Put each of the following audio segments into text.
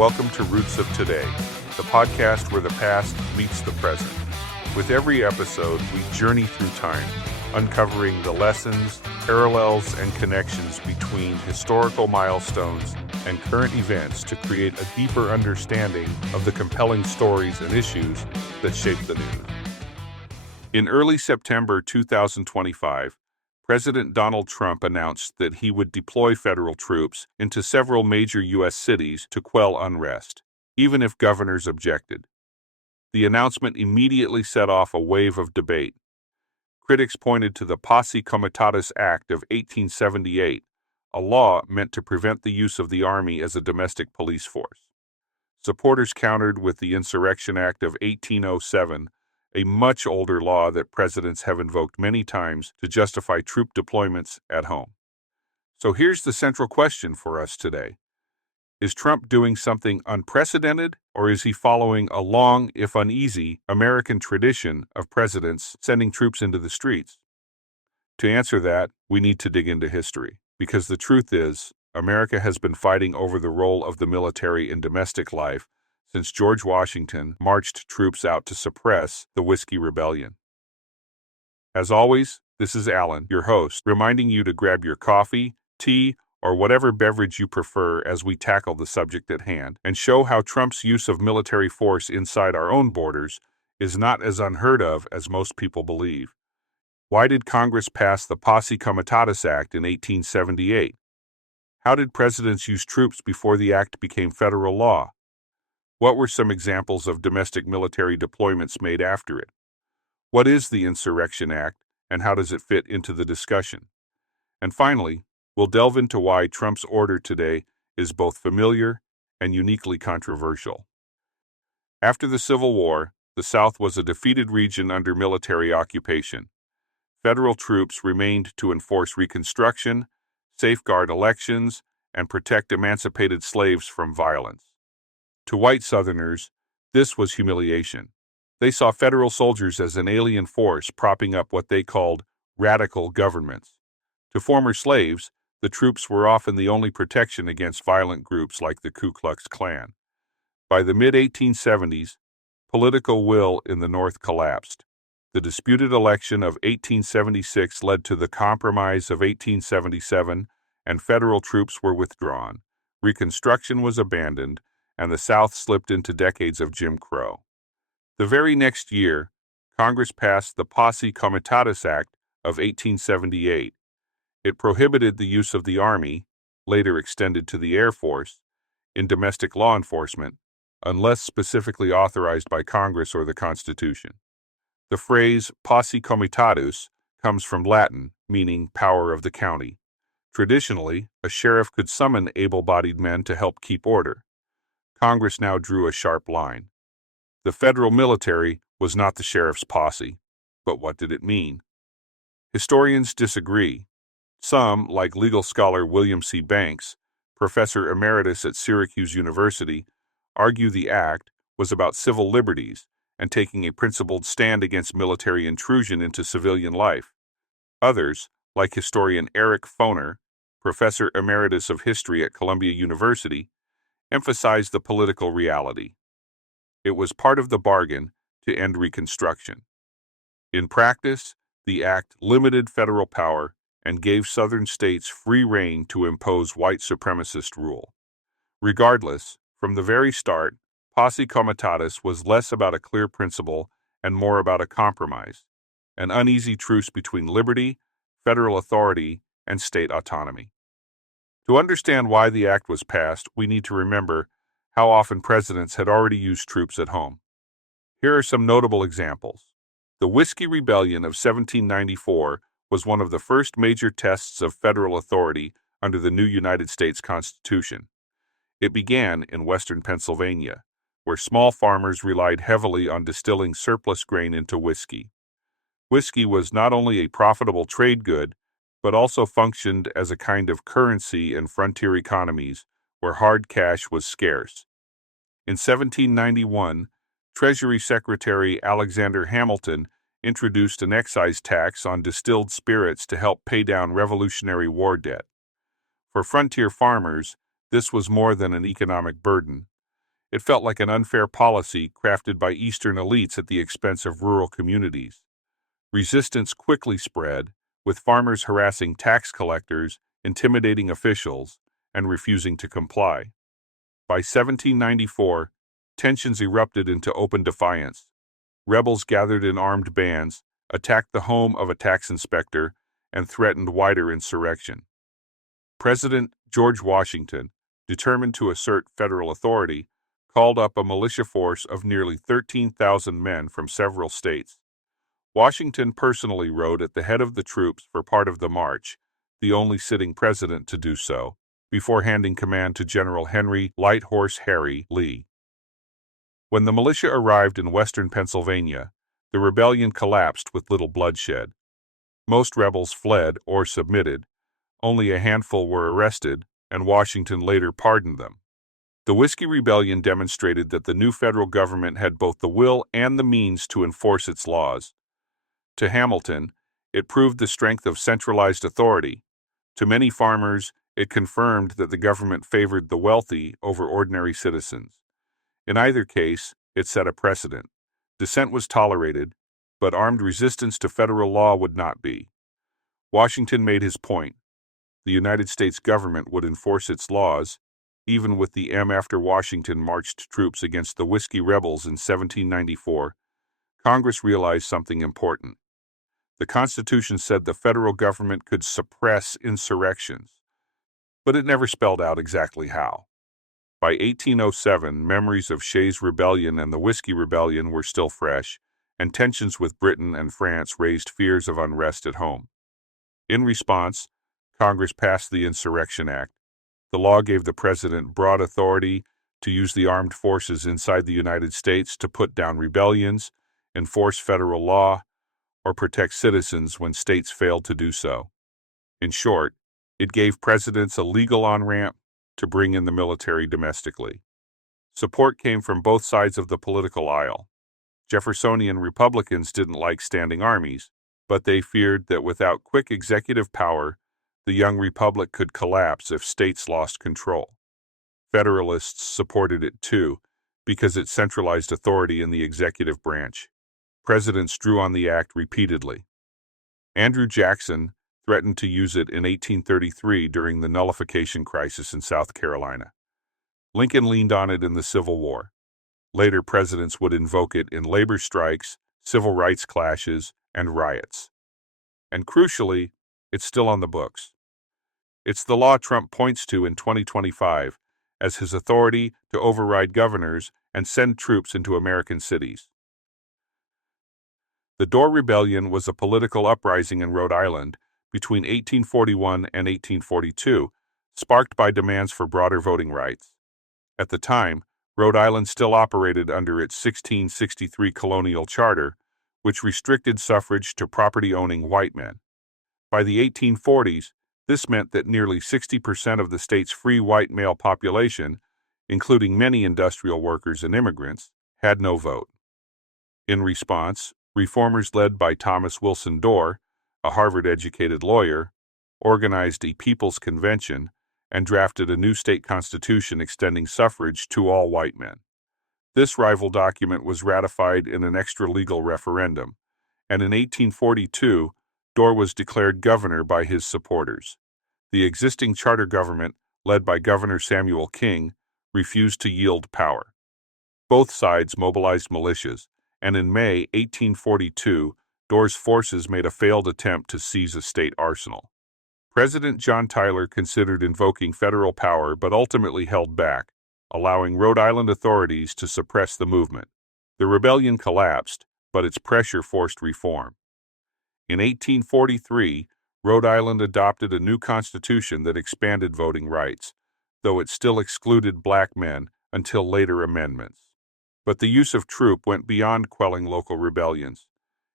Welcome to Roots of Today, the podcast where the past meets the present. With every episode, we journey through time, uncovering the lessons, parallels, and connections between historical milestones and current events to create a deeper understanding of the compelling stories and issues that shape the news. In early September 2025, President Donald Trump announced that he would deploy federal troops into several major U.S. cities to quell unrest, even if governors objected. The announcement immediately set off a wave of debate. Critics pointed to the Posse Comitatus Act of 1878, a law meant to prevent the use of the Army as a domestic police force. Supporters countered with the Insurrection Act of 1807, a much older law that presidents have invoked many times to justify troop deployments at home. So here's the central question for us today. Is Trump doing something unprecedented, or is he following a long, if uneasy, American tradition of presidents sending troops into the streets? To answer that, we need to dig into history, because the truth is, America has been fighting over the role of the military in domestic life since George Washington marched troops out to suppress the Whiskey Rebellion. As always, this is Alan, your host, reminding you to grab your coffee, tea, or whatever beverage you prefer as we tackle the subject at hand and show how Trump's use of military force inside our own borders is not as unheard of as most people believe. Why did Congress pass the Posse Comitatus Act in 1878? How did presidents use troops before the act became federal law? What were some examples of domestic military deployments made after it? What is the Insurrection Act, and how does it fit into the discussion? And finally, we'll delve into why Trump's order today is both familiar and uniquely controversial. After the Civil War, the South was a defeated region under military occupation. Federal troops remained to enforce Reconstruction, safeguard elections, and protect emancipated slaves from violence. To white Southerners, this was humiliation. They saw federal soldiers as an alien force propping up what they called radical governments. To former slaves, the troops were often the only protection against violent groups like the Ku Klux Klan. By the mid-1870s, political will in the North collapsed. The disputed election of 1876 led to the Compromise of 1877, and federal troops were withdrawn. Reconstruction was abandoned, and the South slipped into decades of Jim Crow. The very next year, Congress passed the Posse Comitatus Act of 1878. It prohibited the use of the Army, later extended to the Air Force, in domestic law enforcement, unless specifically authorized by Congress or the Constitution. The phrase Posse Comitatus comes from Latin, meaning power of the county. Traditionally, a sheriff could summon able-bodied men to help keep order. Congress now drew a sharp line. The federal military was not the sheriff's posse. But what did it mean? Historians disagree. Some, like legal scholar William C. Banks, professor emeritus at Syracuse University, argue the act was about civil liberties and taking a principled stand against military intrusion into civilian life. Others, like historian Eric Foner, professor emeritus of history at Columbia University, emphasize the political reality. It was part of the bargain to end Reconstruction. In practice, the act limited federal power and gave Southern states free rein to impose white supremacist rule. Regardless, from the very start, Posse Comitatus was less about a clear principle and more about a compromise, an uneasy truce between liberty, federal authority, and state autonomy. To understand why the act was passed, we need to remember how often presidents had already used troops at home. Here are some notable examples. The Whiskey Rebellion of 1794 was one of the first major tests of federal authority under the new United States Constitution. It began in western Pennsylvania, where small farmers relied heavily on distilling surplus grain into whiskey. Whiskey was not only a profitable trade good, but also functioned as a kind of currency in frontier economies where hard cash was scarce. In 1791, Treasury Secretary Alexander Hamilton introduced an excise tax on distilled spirits to help pay down Revolutionary War debt. For frontier farmers, this was more than an economic burden. It felt like an unfair policy crafted by Eastern elites at the expense of rural communities. Resistance quickly spread, with farmers harassing tax collectors, intimidating officials, and refusing to comply. By 1794, tensions erupted into open defiance. Rebels gathered in armed bands, attacked the home of a tax inspector, and threatened wider insurrection. President George Washington, determined to assert federal authority, called up a militia force of nearly 13,000 men from several states. Washington personally rode at the head of the troops for part of the march, the only sitting president to do so, before handing command to General Henry Light Horse Harry Lee. When the militia arrived in western Pennsylvania, the rebellion collapsed with little bloodshed. Most rebels fled or submitted. Only a handful were arrested, and Washington later pardoned them. The Whiskey Rebellion demonstrated that the new federal government had both the will and the means to enforce its laws. To Hamilton, it proved the strength of centralized authority. To many farmers, it confirmed that the government favored the wealthy over ordinary citizens. In either case, it set a precedent. Dissent was tolerated, but armed resistance to federal law would not be. Washington made his point. The United States government would enforce its laws, even with the M. After Washington marched troops against the Whiskey rebels in 1794, Congress realized something important. The Constitution said the federal government could suppress insurrections, but it never spelled out exactly how. By 1807, memories of Shays' Rebellion and the Whiskey Rebellion were still fresh, and tensions with Britain and France raised fears of unrest at home. In response, Congress passed the Insurrection Act. The law gave the president broad authority to use the armed forces inside the United States to put down rebellions, enforce federal law, or protect citizens when states failed to do so. In short, it gave presidents a legal on-ramp to bring in the military domestically. Support came from both sides of the political aisle. Jeffersonian Republicans didn't like standing armies, but they feared that without quick executive power, the young republic could collapse if states lost control. Federalists supported it too, because it centralized authority in the executive branch. Presidents drew on the act repeatedly. Andrew Jackson threatened to use it in 1833 during the nullification crisis in South Carolina. Lincoln leaned on it in the Civil War. Later presidents would invoke it in labor strikes, civil rights clashes, and riots. And crucially, it's still on the books. It's the law Trump points to in 2025 as his authority to override governors and send troops into American cities. The Dorr Rebellion was a political uprising in Rhode Island between 1841 and 1842, sparked by demands for broader voting rights. At the time, Rhode Island still operated under its 1663 colonial charter, which restricted suffrage to property-owning white men. By the 1840s, this meant that nearly 60% of the state's free white male population, including many industrial workers and immigrants, had no vote. In response, reformers led by Thomas Wilson Dorr, a Harvard-educated lawyer, organized a People's Convention and drafted a new state constitution extending suffrage to all white men. This rival document was ratified in an extra-legal referendum, and in 1842, Dorr was declared governor by his supporters. The existing charter government, led by Governor Samuel King, refused to yield power. Both sides mobilized militias, and in May 1842, Dorr's forces made a failed attempt to seize a state arsenal. President John Tyler considered invoking federal power but ultimately held back, allowing Rhode Island authorities to suppress the movement. The rebellion collapsed, but its pressure forced reform. In 1843, Rhode Island adopted a new constitution that expanded voting rights, though it still excluded black men until later amendments. But the use of troop went beyond quelling local rebellions.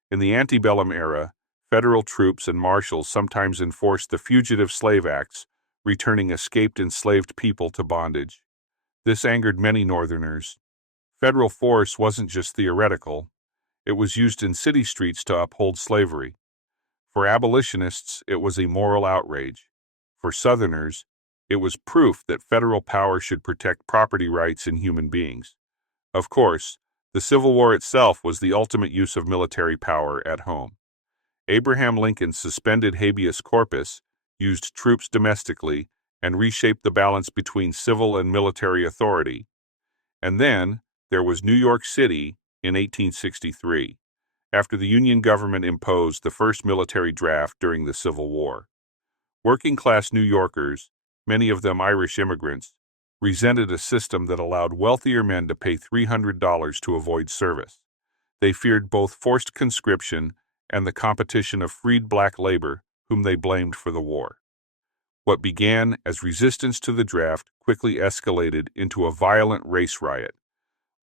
In the antebellum era, federal troops and marshals sometimes enforced the Fugitive Slave Acts, returning escaped enslaved people to bondage. This angered many Northerners. Federal force wasn't just theoretical, it was used in city streets to uphold slavery. For abolitionists, it was a moral outrage. For Southerners, It was proof that federal power should protect property rights and human beings. Of course, the Civil War itself was the ultimate use of military power at home. Abraham Lincoln suspended habeas corpus, used troops domestically, and reshaped the balance between civil and military authority. And then, there was New York City in 1863, after the Union government imposed the first military draft during the Civil War. Working-class New Yorkers, many of them Irish immigrants, resented a system that allowed wealthier men to pay $300 to avoid service. They feared both forced conscription and the competition of freed black labor, whom they blamed for the war. What began as resistance to the draft quickly escalated into a violent race riot.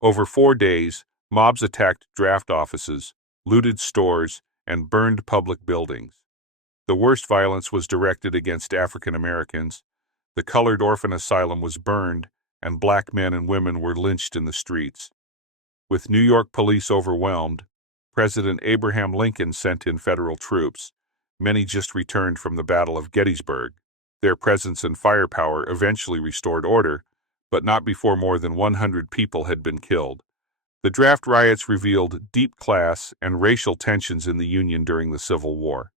Over 4 days, mobs attacked draft offices, looted stores, and burned public buildings. The worst violence was directed against African Americans. The colored orphan asylum was burned, and black men and women were lynched in the streets. With New York police overwhelmed, President Abraham Lincoln sent in federal troops. Many just returned from the Battle of Gettysburg. Their presence and firepower eventually restored order, but not before more than 100 people had been killed. The draft riots revealed deep class and racial tensions in the Union during the Civil War.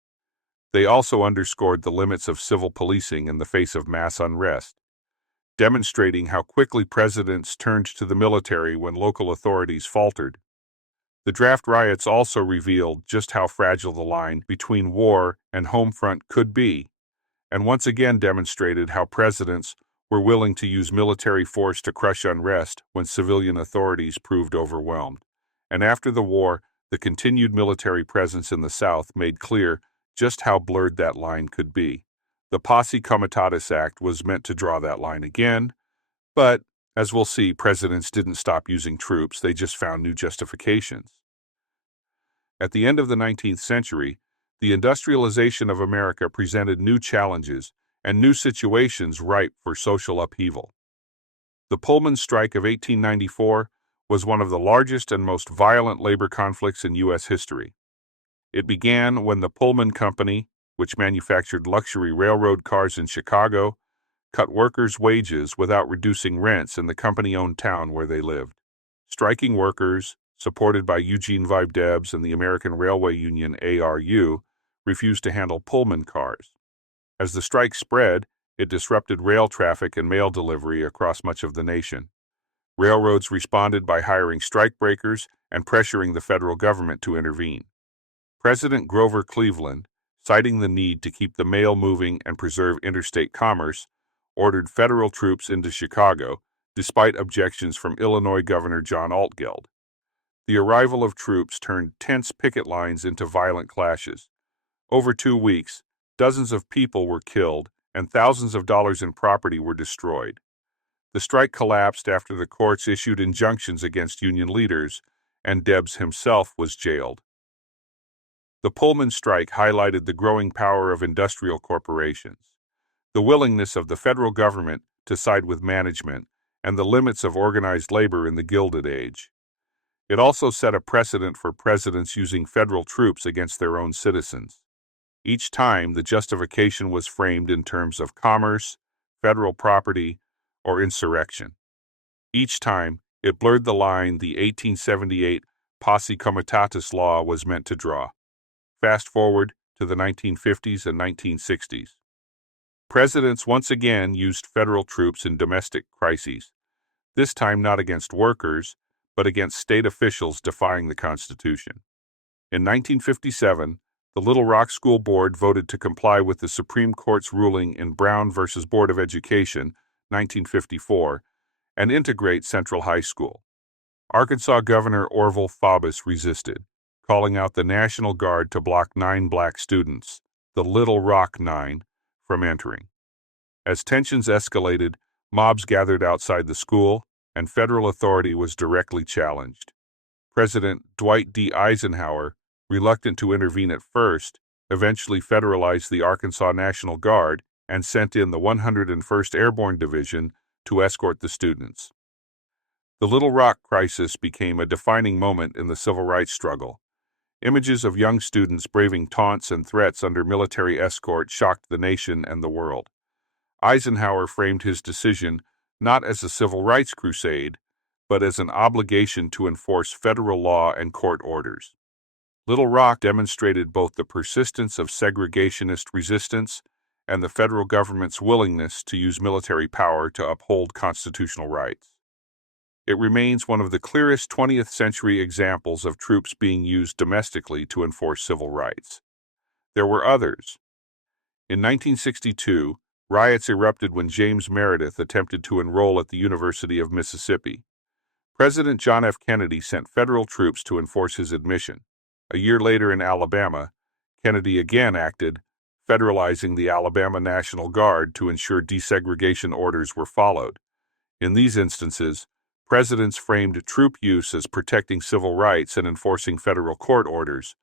They also underscored the limits of civil policing in the face of mass unrest, demonstrating how quickly presidents turned to the military when local authorities faltered. The draft riots also revealed just how fragile the line between war and home front could be, and once again demonstrated how presidents were willing to use military force to crush unrest when civilian authorities proved overwhelmed. And after the war, the continued military presence in the South made clear just how blurred that line could be. The Posse Comitatus Act was meant to draw that line again, but, as we'll see, presidents didn't stop using troops, they just found new justifications. At the end of the 19th century, the industrialization of America presented new challenges and new situations ripe for social upheaval. The Pullman Strike of 1894 was one of the largest and most violent labor conflicts in U.S. history. It began when the Pullman Company, which manufactured luxury railroad cars in Chicago, cut workers' wages without reducing rents in the company-owned town where they lived. Striking workers, supported by Eugene Vibe Debs and the American Railway Union ARU, refused to handle Pullman cars. As the strike spread, it disrupted rail traffic and mail delivery across much of the nation. Railroads responded by hiring strikebreakers and pressuring the federal government to intervene. President Grover Cleveland, citing the need to keep the mail moving and preserve interstate commerce, ordered federal troops into Chicago, despite objections from Illinois Governor John Altgeld. The arrival of troops turned tense picket lines into violent clashes. Over 2 weeks, dozens of people were killed and thousands of dollars in property were destroyed. The strike collapsed after the courts issued injunctions against union leaders, and Debs himself was jailed. The Pullman strike highlighted the growing power of industrial corporations, the willingness of the federal government to side with management, and the limits of organized labor in the Gilded Age. It also set a precedent for presidents using federal troops against their own citizens. Each time, the justification was framed in terms of commerce, federal property, or insurrection. Each time, it blurred the line the 1878 Posse Comitatus law was meant to draw. Fast forward to the 1950s and 1960s. Presidents once again used federal troops in domestic crises, this time not against workers, but against state officials defying the Constitution. In 1957, the Little Rock School Board voted to comply with the Supreme Court's ruling in Brown v. Board of Education, 1954, and integrate Central High School. Arkansas Governor Orville Faubus resisted, calling out the National Guard to block 9 black students, the Little Rock Nine, from entering. As tensions escalated, mobs gathered outside the school, and federal authority was directly challenged. President Dwight D. Eisenhower, reluctant to intervene at first, eventually federalized the Arkansas National Guard and sent in the 101st Airborne Division to escort the students. The Little Rock crisis became a defining moment in the civil rights struggle. Images of young students braving taunts and threats under military escort shocked the nation and the world. Eisenhower framed his decision not as a civil rights crusade, but as an obligation to enforce federal law and court orders. Little Rock demonstrated both the persistence of segregationist resistance and the federal government's willingness to use military power to uphold constitutional rights. It remains one of the clearest 20th century examples of troops being used domestically to enforce civil rights. There were others. In 1962, riots erupted when James Meredith attempted to enroll at the University of Mississippi. President John F. Kennedy sent federal troops to enforce his admission. A year later in Alabama, Kennedy again acted, federalizing the Alabama National Guard to ensure desegregation orders were followed. In these instances, presidents framed troop use as protecting civil rights and enforcing federal court orders,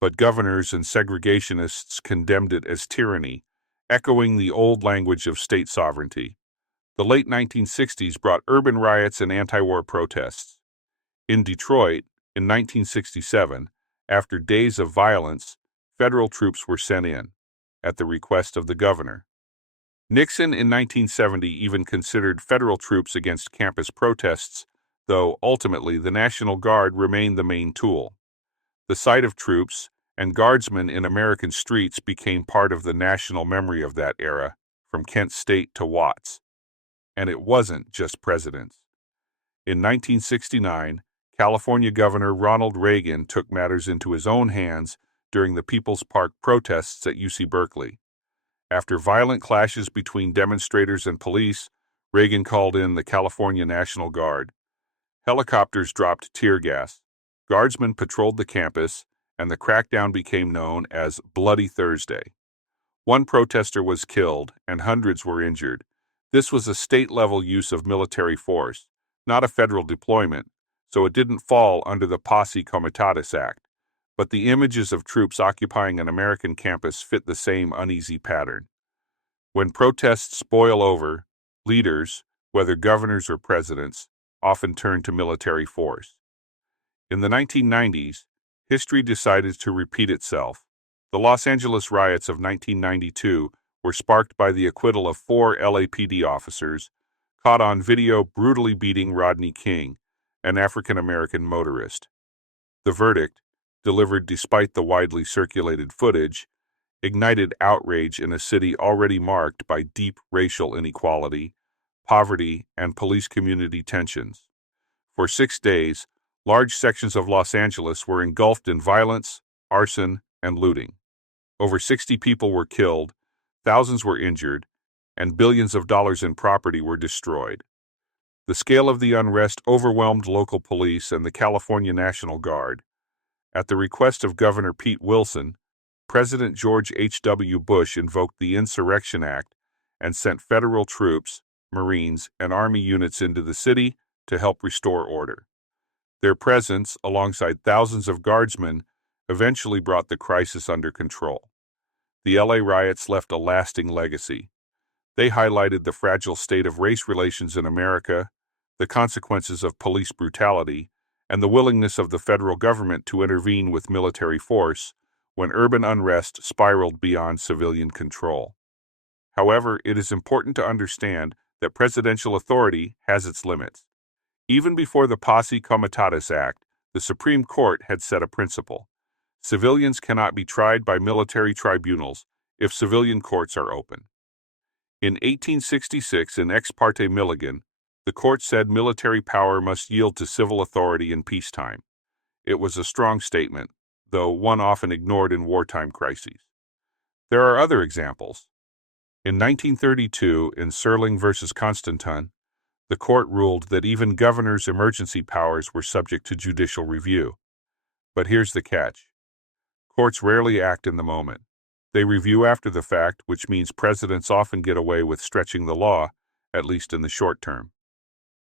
but governors and segregationists condemned it as tyranny, echoing the old language of state sovereignty. The late 1960s brought urban riots and anti-war protests. In Detroit, in 1967, after days of violence, federal troops were sent in, at the request of the governor. Nixon in 1970 even considered federal troops against campus protests, though ultimately the National Guard remained the main tool. The sight of troops and guardsmen in American streets became part of the national memory of that era, from Kent State to Watts. And it wasn't just presidents. In 1969, California Governor Ronald Reagan took matters into his own hands during the People's Park protests at UC Berkeley. After violent clashes between demonstrators and police, Reagan called in the California National Guard. Helicopters dropped tear gas. Guardsmen patrolled the campus, and the crackdown became known as Bloody Thursday. One protester was killed, and hundreds were injured. This was a state-level use of military force, not a federal deployment, so it didn't fall under the Posse Comitatus Act. But the images of troops occupying an American campus fit the same uneasy pattern. When protests boil over, leaders, whether governors or presidents, often turn to military force. In the 1990s, history decided to repeat itself. The Los Angeles riots of 1992 were sparked by the acquittal of 4 LAPD officers caught on video brutally beating Rodney King, an African-American motorist. The verdict, delivered despite the widely circulated footage, ignited outrage in a city already marked by deep racial inequality, poverty, and police community tensions. For 6 days, large sections of Los Angeles were engulfed in violence, arson, and looting. Over 60 people were killed, thousands were injured, and billions of dollars in property were destroyed. The scale of the unrest overwhelmed local police and the California National Guard. At the request of Governor Pete Wilson, President George H.W. Bush invoked the Insurrection Act and sent federal troops, Marines, and Army units into the city to help restore order. Their presence, alongside thousands of guardsmen, eventually brought the crisis under control. The LA riots left a lasting legacy. They highlighted the fragile state of race relations in America, the consequences of police brutality, and the willingness of the federal government to intervene with military force when urban unrest spiraled beyond civilian control. However, it is important to understand that presidential authority has its limits. Even before the Posse Comitatus Act, the Supreme Court had set a principle. Civilians cannot be tried by military tribunals if civilian courts are open. In 1866, in Ex parte Milligan, the court said military power must yield to civil authority in peacetime. It was a strong statement, though one often ignored in wartime crises. There are other examples. In 1932, in Serling v. Constantin, the court ruled that even governors' emergency powers were subject to judicial review. But here's the catch. Courts rarely act in the moment. They review after the fact, which means presidents often get away with stretching the law, at least in the short term.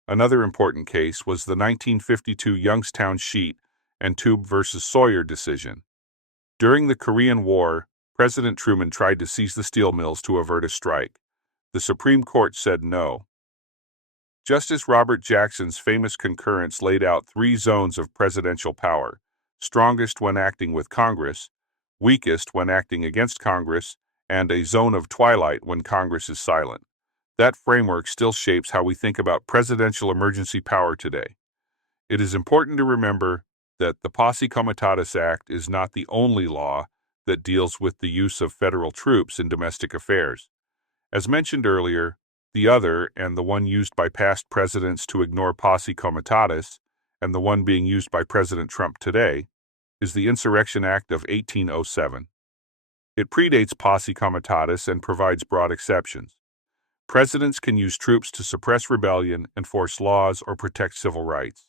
Another important case was the 1952 Youngstown Sheet and Tube v. Sawyer decision. During the Korean War, President Truman tried to seize the steel mills to avert a strike. The Supreme Court said no. Justice Robert Jackson's famous concurrence laid out 3 zones of presidential power: strongest when acting with Congress, weakest when acting against Congress, and a zone of twilight when Congress is silent. That framework still shapes how we think about presidential emergency power today. It is important to remember that the Posse Comitatus Act is not the only law that deals with the use of federal troops in domestic affairs. As mentioned earlier, the other, and the one used by past presidents to ignore Posse Comitatus, and the one being used by President Trump today, is the Insurrection Act of 1807. It predates Posse Comitatus and provides broad exceptions. Presidents can use troops to suppress rebellion, enforce laws, or protect civil rights.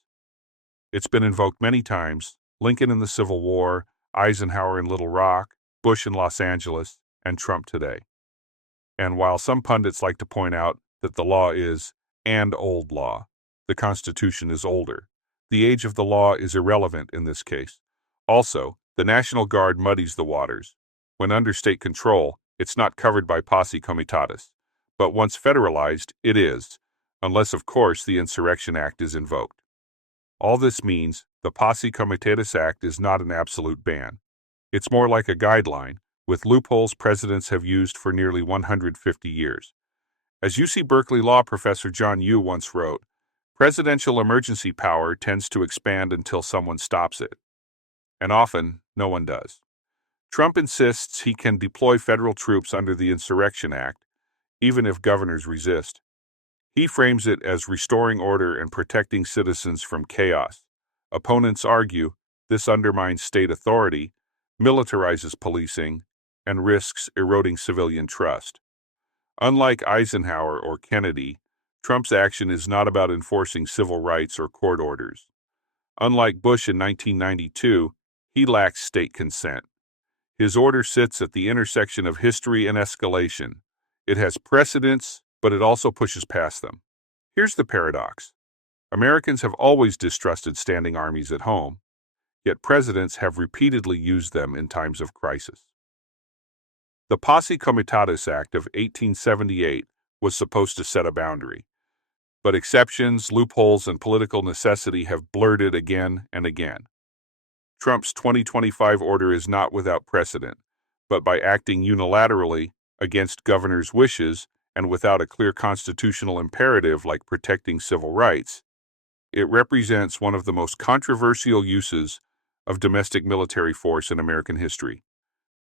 It's been invoked many times: Lincoln in the Civil War, Eisenhower in Little Rock, Bush in Los Angeles, and Trump today. And while some pundits like to point out that the law is an old law, the Constitution is older. The age of the law is irrelevant in this case. Also, the National Guard muddies the waters. When under state control, it's not covered by Posse Comitatus. But once federalized, it is, unless, of course, the Insurrection Act is invoked. All this means the Posse Comitatus Act is not an absolute ban. It's more like a guideline, with loopholes presidents have used for nearly 150 years. As UC Berkeley law professor John Yoo once wrote, presidential emergency power tends to expand until someone stops it. And often, no one does. Trump insists he can deploy federal troops under the Insurrection Act, even if governors resist. He frames it as restoring order and protecting citizens from chaos. Opponents argue this undermines state authority, militarizes policing, and risks eroding civilian trust. Unlike Eisenhower or Kennedy, Trump's action is not about enforcing civil rights or court orders. Unlike Bush in 1992, he lacks state consent. His order sits at the intersection of history and escalation. It has precedents, but it also pushes past them. Here's the paradox. Americans have always distrusted standing armies at home, yet presidents have repeatedly used them in times of crisis. The Posse Comitatus Act of 1878 was supposed to set a boundary, but exceptions, loopholes, and political necessity have blurred it again and again. Trump's 2025 order is not without precedent, but by acting unilaterally against governors' wishes and without a clear constitutional imperative like protecting civil rights, it represents one of the most controversial uses of domestic military force in American history.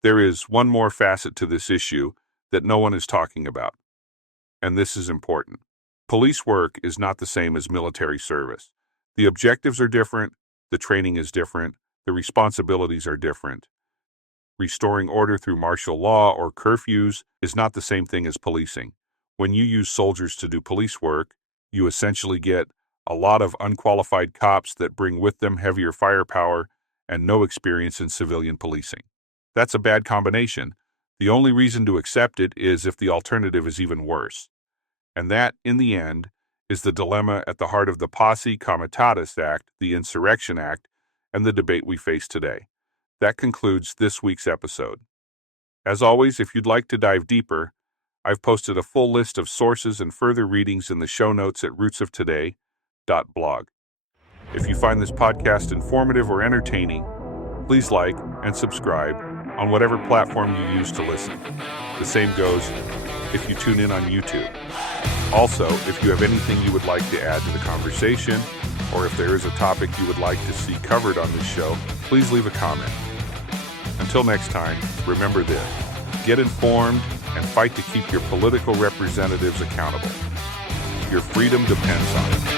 There is one more facet to this issue that no one is talking about, and this is important. Police work is not the same as military service. The objectives are different, the training is different, the responsibilities are different. Restoring order through martial law or curfews is not the same thing as policing. When you use soldiers to do police work, you essentially get a lot of unqualified cops that bring with them heavier firepower and no experience in civilian policing. That's a bad combination. The only reason to accept it is if the alternative is even worse. And that, in the end, is the dilemma at the heart of the Posse Comitatus Act, the Insurrection Act, and the debate we face today. That concludes this week's episode. As always, if you'd like to dive deeper, I've posted a full list of sources and further readings in the show notes at rootsoftoday.blog. If you find this podcast informative or entertaining, please like and subscribe on whatever platform you use to listen. The same goes if you tune in on YouTube. Also, if you have anything you would like to add to the conversation, or if there is a topic you would like to see covered on this show, please leave a comment. Until next time, remember this: get informed and fight to keep your political representatives accountable. Your freedom depends on it.